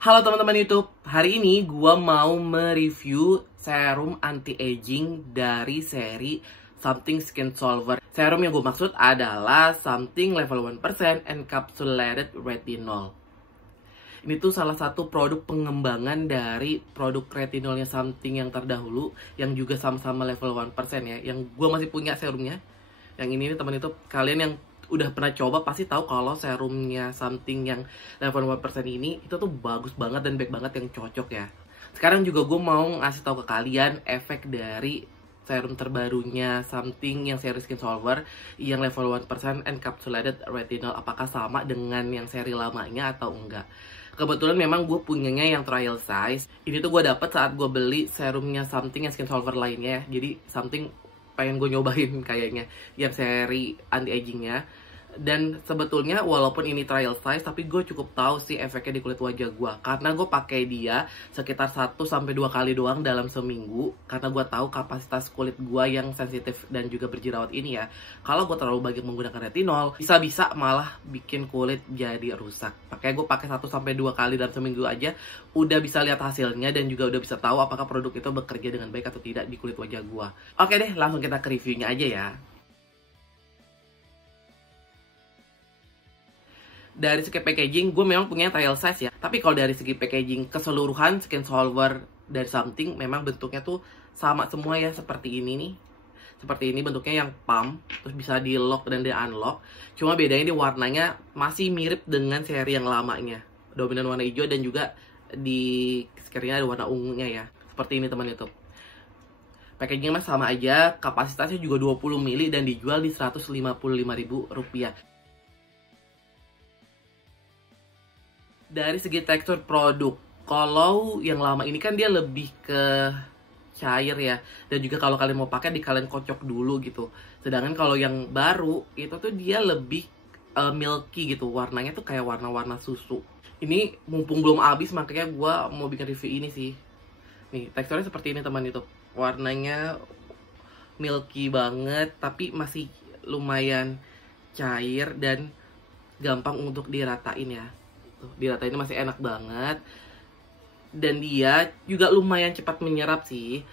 Halo teman-teman YouTube, hari ini gua mau mereview serum anti-aging dari seri Something Skin Solver. Serum yang gue maksud adalah Something Level 1% Encapsulated Retinol. Ini tuh salah satu produk pengembangan dari produk retinolnya Something yang terdahulu, yang juga sama-sama level 1% ya, yang gue masih punya serumnya. Yang ini nih teman YouTube, kalian yang udah pernah coba pasti tahu kalau serumnya Something yang level 1% ini itu tuh bagus banget dan baik banget, yang cocok ya. Sekarang juga gue mau ngasih tahu ke kalian efek dari serum terbarunya Something yang seri Skin Solver yang level 1% Encapsulated Retinol, apakah sama dengan yang seri lamanya atau enggak. Kebetulan memang gue punyanya yang trial size. Ini tuh gue dapet saat gue beli serumnya Something yang Skin Solver lainnya ya. Jadi Something pengen gue nyobain kayaknya yang seri anti-agingnya. Dan sebetulnya walaupun ini trial size, tapi gue cukup tahu sih efeknya di kulit wajah gue, karena gue pakai dia sekitar 1-2 kali doang dalam seminggu. Karena gue tahu kapasitas kulit gue yang sensitif dan juga berjerawat ini ya, kalau gue terlalu banyak menggunakan retinol bisa-bisa malah bikin kulit jadi rusak. Makanya gue pakai 1-2 kali dalam seminggu aja udah bisa lihat hasilnya, dan juga udah bisa tahu apakah produk itu bekerja dengan baik atau tidak di kulit wajah gue. Oke deh, langsung kita ke reviewnya aja ya. Dari segi packaging, gue memang punya trial size ya. Tapi kalau dari segi packaging keseluruhan Skin Solver dari Something, memang bentuknya tuh sama semua ya, seperti ini nih. Seperti ini bentuknya, yang pump, terus bisa di lock dan di unlock. Cuma bedanya di warnanya masih mirip dengan seri yang lamanya. Dominan warna hijau dan juga di sekitarnya ada warna ungunya ya. Seperti ini teman YouTube. Packagingnya sama aja, kapasitasnya juga 20 ml dan dijual di Rp155.000. Dari segi tekstur produk, kalau yang lama ini kan dia lebih ke cair ya, dan juga kalau kalian mau pakai kalian kocok dulu gitu. Sedangkan kalau yang baru itu tuh dia lebih milky gitu, warnanya tuh kayak warna-warna susu. Ini mumpung belum habis, makanya gue mau bikin review ini sih. Nih, teksturnya seperti ini teman YouTube. Warnanya milky banget, tapi masih lumayan cair dan gampang untuk diratain ya. Diratain masih enak banget, dan dia juga lumayan cepat menyerap sih,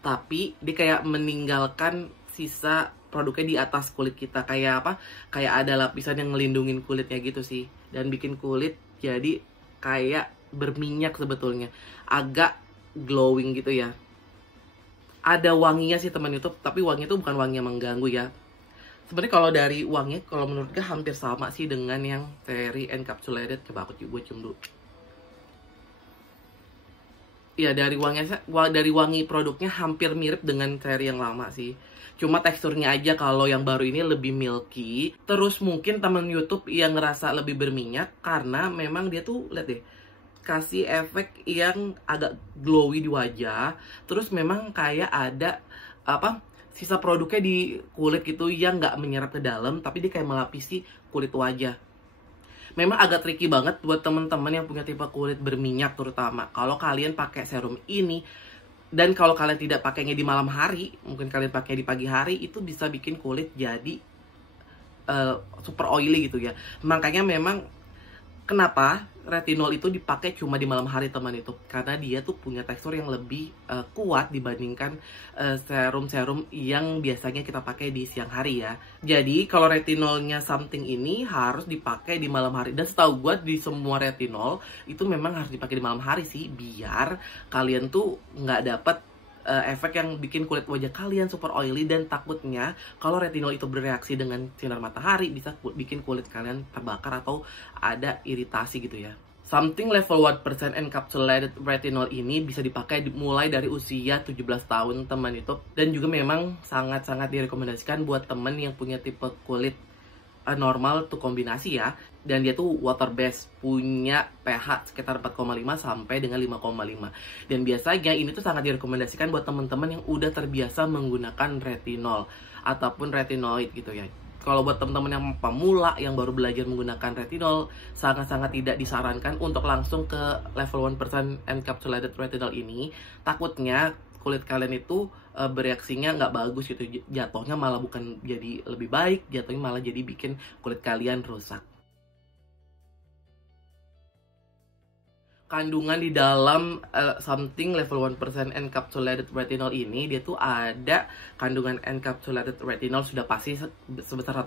tapi dia kayak meninggalkan sisa produknya di atas kulit kita, kayak apa, kayak ada lapisan yang ngelindungin kulitnya gitu sih, dan bikin kulit jadi kayak berminyak, sebetulnya agak glowing gitu ya. Ada wanginya sih teman YouTube, tapi wanginya itu bukan wangi yang mengganggu ya. Sebenarnya kalau dari wanginya, kalau menurut gue hampir sama sih dengan yang seri Encapsulated. Coba gue cium dulu. Ya, dari wangi produknya hampir mirip dengan seri yang lama sih. Cuma teksturnya aja kalau yang baru ini lebih milky. Terus mungkin teman YouTube yang ngerasa lebih berminyak karena memang dia tuh, lihat deh, kasih efek yang agak glowy di wajah. Terus memang kayak ada apa, sisa produknya di kulit gitu yang nggak menyerap ke dalam, tapi dia kayak melapisi kulit wajah. Memang agak tricky banget buat teman-teman yang punya tipe kulit berminyak, terutama kalau kalian pakai serum ini. Dan kalau kalian tidak pakainya di malam hari, mungkin kalian pakai di pagi hari, itu bisa bikin kulit jadi super oily gitu ya. Makanya memang kenapa retinol itu dipakai cuma di malam hari teman itu, karena dia tuh punya tekstur yang lebih kuat dibandingkan serum-serum yang biasanya kita pakai di siang hari ya. Jadi kalau retinolnya Something ini harus dipakai di malam hari, dan setahu gue di semua retinol itu memang harus dipakai di malam hari sih, biar kalian tuh nggak dapet efek yang bikin kulit wajah kalian super oily. Dan takutnya kalau retinol itu bereaksi dengan sinar matahari bisa bikin kulit kalian terbakar atau ada iritasi gitu ya. Something level 1% Encapsulated Retinol ini bisa dipakai mulai dari usia 17 tahun teman itu, dan juga memang sangat-sangat direkomendasikan buat temen yang punya tipe kulit normal tuh kombinasi ya. Dan dia tuh water based, punya pH sekitar 4,5 sampai dengan 5,5. Dan biasanya ini tuh sangat direkomendasikan buat teman-teman yang udah terbiasa menggunakan retinol ataupun retinoid gitu ya. Kalau buat teman-teman yang pemula yang baru belajar menggunakan retinol, sangat-sangat tidak disarankan untuk langsung ke level 1% Encapsulated Retinol ini. Takutnya kulit kalian itu bereaksinya nggak bagus gitu, jatuhnya malah bukan jadi lebih baik, jatuhnya malah jadi bikin kulit kalian rusak. kandungan di dalam something level 1% encapsulated retinol ini, dia tuh ada kandungan encapsulated retinol sudah pasti sebesar 1%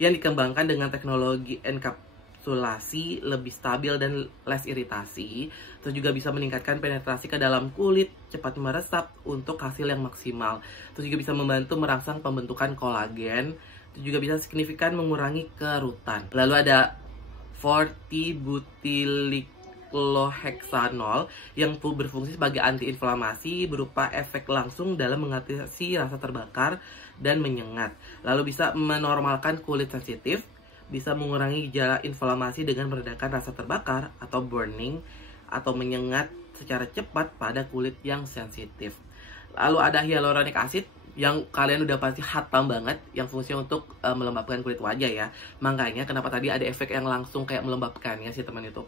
yang dikembangkan dengan teknologi enkapsulasi lebih stabil dan less iritasi. Terus juga bisa meningkatkan penetrasi ke dalam kulit, cepat meresap untuk hasil yang maksimal. Terus juga bisa membantu merangsang pembentukan kolagen. Terus juga bisa signifikan mengurangi kerutan. Lalu ada 40-butyliclohexanol yang berfungsi sebagai antiinflamasi berupa efek langsung dalam mengatasi rasa terbakar dan menyengat. Lalu bisa menormalkan kulit sensitif, bisa mengurangi gejala inflamasi dengan meredakan rasa terbakar atau burning atau menyengat secara cepat pada kulit yang sensitif. Lalu ada hyaluronic acid yang kalian udah pasti hatam banget, yang fungsinya untuk melembabkan kulit wajah ya. Makanya kenapa tadi ada efek yang langsung kayak melembabkan ya sih teman YouTube.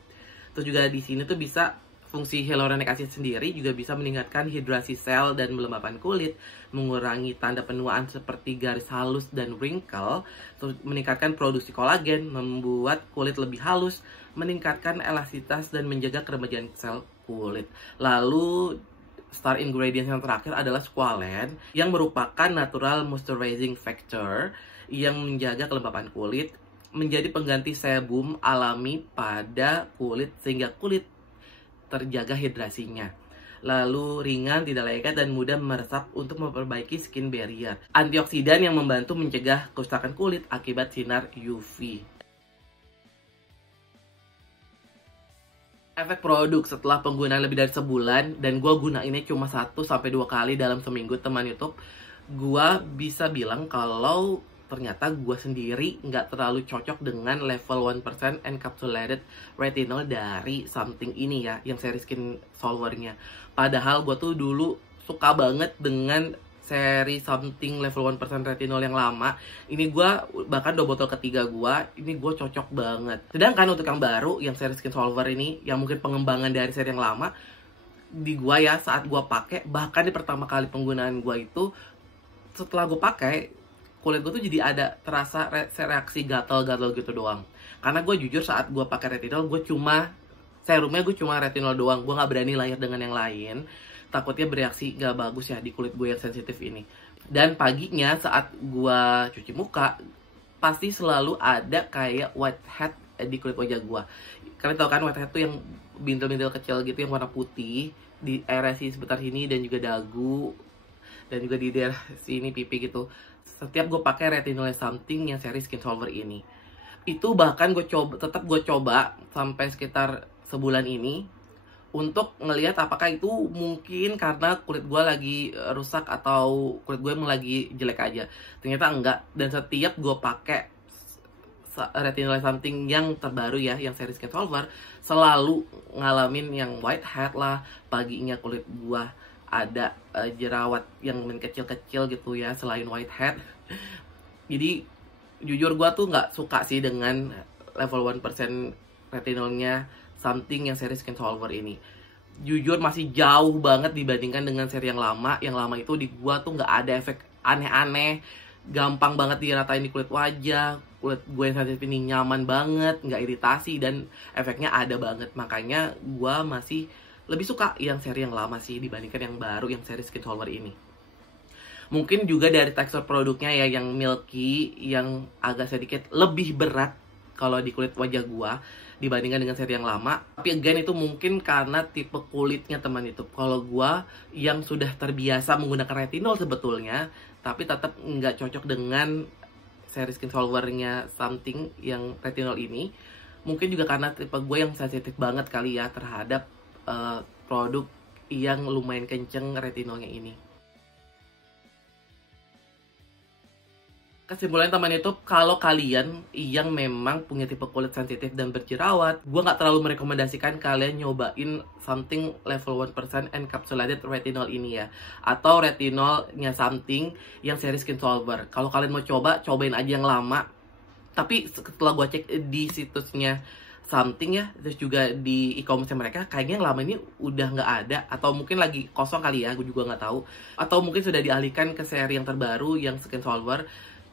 Terus juga di sini tuh bisa fungsi hyaluronic acid sendiri juga bisa meningkatkan hidrasi sel dan melembabkan kulit, mengurangi tanda penuaan seperti garis halus dan wrinkle, terus meningkatkan produksi kolagen, membuat kulit lebih halus, meningkatkan elastisitas dan menjaga keremajan sel kulit. Lalu star ingredients yang terakhir adalah squalene yang merupakan natural moisturizing factor yang menjaga kelembapan kulit, menjadi pengganti sebum alami pada kulit sehingga kulit terjaga hidrasinya. Lalu ringan, tidak lengket dan mudah meresap untuk memperbaiki skin barrier. Antioksidan yang membantu mencegah kerusakan kulit akibat sinar UV. Efek produk setelah penggunaan lebih dari sebulan, dan gue gunainnya cuma 1-2 kali dalam seminggu teman YouTube, gue bisa bilang kalau ternyata gue sendiri nggak terlalu cocok dengan level 1% encapsulated retinol dari something ini ya, yang seri skin solvernya. Padahal gue tuh dulu suka banget dengan seri something level 1% retinol yang lama. Ini gue bahkan 2 botol ketiga gue, ini gue cocok banget. Sedangkan untuk yang baru, yang seri skin solver ini, yang mungkin pengembangan dari seri yang lama, di gue ya saat gue pakai, bahkan di pertama kali penggunaan gue itu, setelah gue pakai, kulit gue tuh jadi ada terasa reaksi gatal-gatal gitu doang. Karena gue jujur saat gue pakai retinol, serumnya gue cuma retinol doang. Gue nggak berani layer dengan yang lain. Takutnya bereaksi gak bagus ya di kulit gue yang sensitif ini. Dan paginya saat gue cuci muka, pasti selalu ada kayak whitehead di kulit wajah gue. Kalian tau kan whitehead tuh yang bintil-bintil kecil gitu yang warna putih di area sini sebentar sini, dan juga dagu, dan juga di daerah sini pipi gitu. Setiap gue pakai retinol something yang seri skin solver ini, itu bahkan gue coba sampai sekitar sebulan ini untuk ngelihat apakah itu mungkin karena kulit gue lagi rusak atau kulit gue emang lagi jelek aja. Ternyata enggak. Dan setiap gue pakai retinol something yang terbaru ya, yang seri skin solver, selalu ngalamin yang whitehead lah. Paginya kulit gue ada jerawat yang kecil-kecil gitu ya, selain whitehead. Jadi jujur gue tuh nggak suka sih dengan level 1% retinolnya something yang seri skin solver ini. Jujur masih jauh banget dibandingkan dengan seri yang lama. Yang lama itu di gua tuh nggak ada efek aneh-aneh, gampang banget diratain di kulit wajah. Kulit gue yang sensitif ini nyaman banget, nggak iritasi, dan efeknya ada banget. Makanya gua masih lebih suka yang seri yang lama sih dibandingkan yang baru, yang seri skin solver ini. Mungkin juga dari tekstur produknya ya, yang milky, yang agak sedikit lebih berat kalau di kulit wajah gua dibandingkan dengan seri yang lama. Tapi again itu mungkin karena tipe kulitnya teman YouTube. Kalau gua yang sudah terbiasa menggunakan retinol sebetulnya, tapi tetap nggak cocok dengan seri skin solvernya something yang retinol ini. Mungkin juga karena tipe gue yang sensitif banget kali ya terhadap produk yang lumayan kenceng retinolnya ini. Kesimpulannya teman YouTube, kalau kalian yang memang punya tipe kulit sensitif dan berjerawat, gue nggak terlalu merekomendasikan kalian nyobain something level 1% encapsulated retinol ini ya, atau retinolnya something yang seri skin solver. Kalau kalian mau cobain aja yang lama. Tapi setelah gue cek di situsnya something ya, terus juga di e-commerce mereka, kayaknya yang lama ini udah nggak ada, atau mungkin lagi kosong kali ya, gue juga nggak tahu, atau mungkin sudah dialihkan ke seri yang terbaru yang skin solver.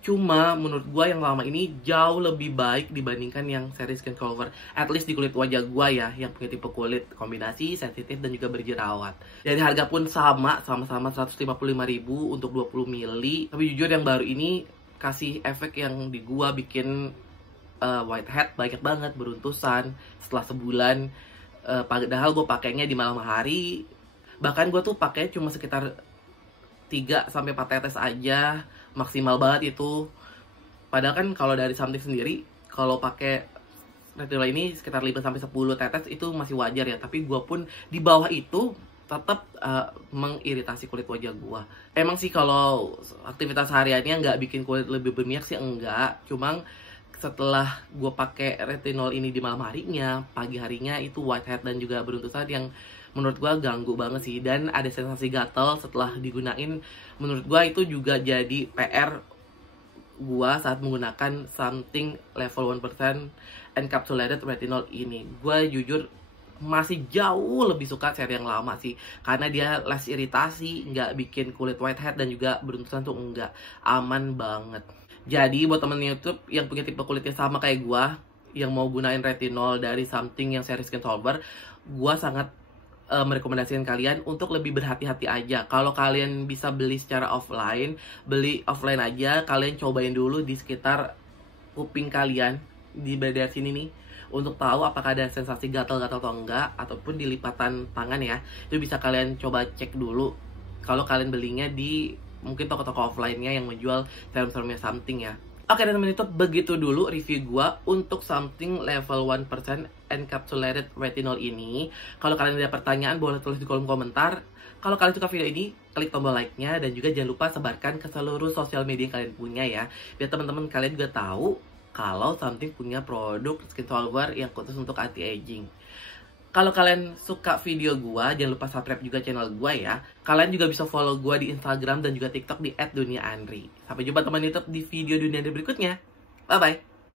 Cuma menurut gue yang lama ini jauh lebih baik dibandingkan yang seri Skin Solver. At least di kulit wajah gue ya, yang punya tipe kulit kombinasi, sensitif, dan juga berjerawat. Dari harga pun sama-sama 155.000 untuk 20 ml. Tapi jujur yang baru ini kasih efek yang di gue bikin whitehead banyak banget, beruntusan setelah sebulan. Padahal gue pakainya di malam hari. Bahkan gue tuh pakai cuma sekitar 3-4 tetes aja, maksimal banget itu. Padahal kan kalau dari Something sendiri, kalau pakai retinol ini sekitar 5-10 tetes itu masih wajar ya. Tapi gue pun di bawah itu tetap mengiritasi kulit wajah gue. Emang sih kalau aktivitas hariannya nggak bikin kulit lebih berminyak sih enggak. Cuma setelah gue pakai retinol ini di malam harinya, pagi harinya itu whitehead dan juga beruntusan yang menurut gue ganggu banget sih. Dan ada sensasi gatal setelah digunain. Menurut gue itu juga jadi PR gue saat menggunakan Something level 1% encapsulated retinol ini. Gue jujur masih jauh lebih suka seri yang lama sih, karena dia less iritasi, nggak bikin kulit whitehead dan juga beruntusan tuh enggak, aman banget. Jadi buat temen YouTube yang punya tipe kulitnya sama kayak gue, yang mau gunain retinol dari Something yang seri Skin Solver, gue sangat merekomendasikan kalian untuk lebih berhati-hati aja. Kalau kalian bisa beli secara offline, beli offline aja. Kalian cobain dulu di sekitar kuping kalian, di bagian sini nih, untuk tahu apakah ada sensasi gatal-gatal atau enggak, ataupun di lipatan tangan ya. Itu bisa kalian coba cek dulu kalau kalian belinya di mungkin toko-toko offline-nya yang menjual serum-serumnya Something ya. Oke teman-teman, itu begitu dulu review gua untuk Something level 1% encapsulated retinol ini. Kalau kalian ada pertanyaan boleh tulis di kolom komentar. Kalau kalian suka video ini, klik tombol like-nya dan juga jangan lupa sebarkan ke seluruh sosial media yang kalian punya ya. Biar teman-teman kalian juga tahu kalau Something punya produk Skin Solver yang khusus untuk anti-aging. Kalau kalian suka video gua, jangan lupa subscribe juga channel gua ya. Kalian juga bisa follow gua di Instagram dan juga TikTok di @duniaandri. Sampai jumpa teman YouTube di video Dunia Andri berikutnya. Bye-bye.